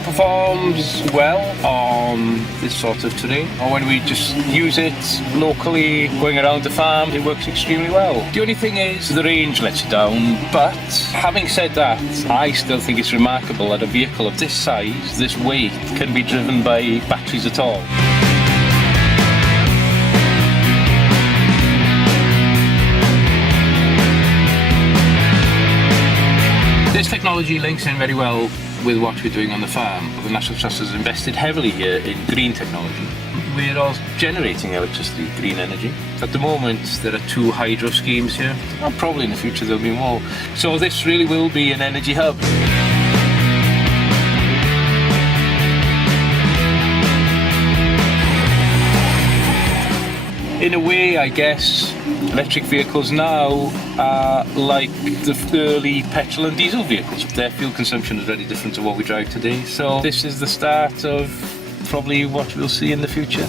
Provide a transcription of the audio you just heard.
It performs well on this sort of terrain, or when we just use it locally going around the farm, it works extremely well. The only thing is the range lets you down, but having said that, I still think it's remarkable that a vehicle of this size, this weight, can be driven by batteries at all. This technology links in very well with what we're doing on the farm. The National Trust has invested heavily here in green technology. We're all generating electricity, green energy. At the moment, there are 2 hydro schemes here, and probably in the future there'll be more. So this really will be an energy hub. In a way, I guess, electric vehicles now are like the early petrol and diesel vehicles. Their fuel consumption is very different to what we drive today. So this is the start of probably what we'll see in the future.